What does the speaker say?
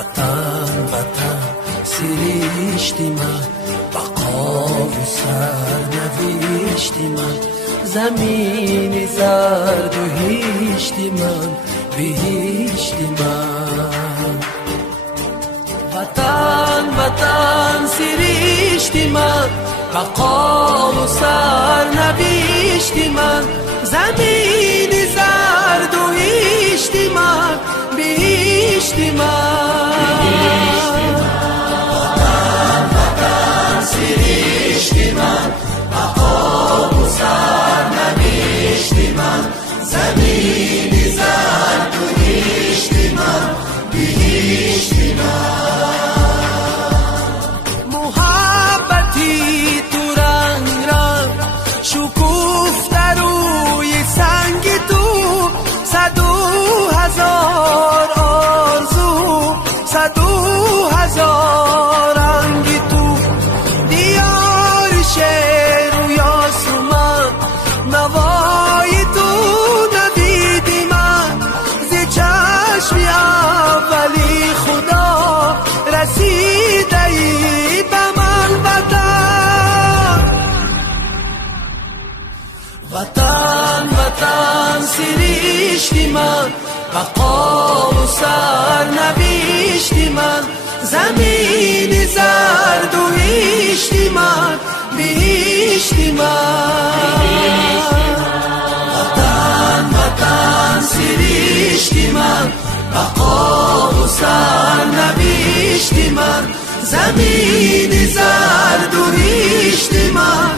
وطن وطن سرشتی من، بقا و سرنوشتی من، زمین زرد و هیشتی من، بهشتی من. وطن وطن سرشتی من، بقا و سرنوشتی من، زمین زرد و هیشتی من، بهشتی من. وطن وطن سرشتی من، بقا و سرنوشتی من، زمین زرد و هیشتی من، بهشتی من. محبتی تو رنگ رنگ شکوفته روی سنگ تو، 100,000 آرزو، 100,000 رنگ تو، دیار شعر و یاسمن، نوای تو نویدی من، ز چشم اولی خدا رسیده ای به من. وطن وطن سرشتی من، بقا و سرنوشتی من، زمین زرد و هیشتی من، بهشتی من. وطن وطن سرشتی من، بقا و سرنوشتی من، زمین زرد و هیشتی من،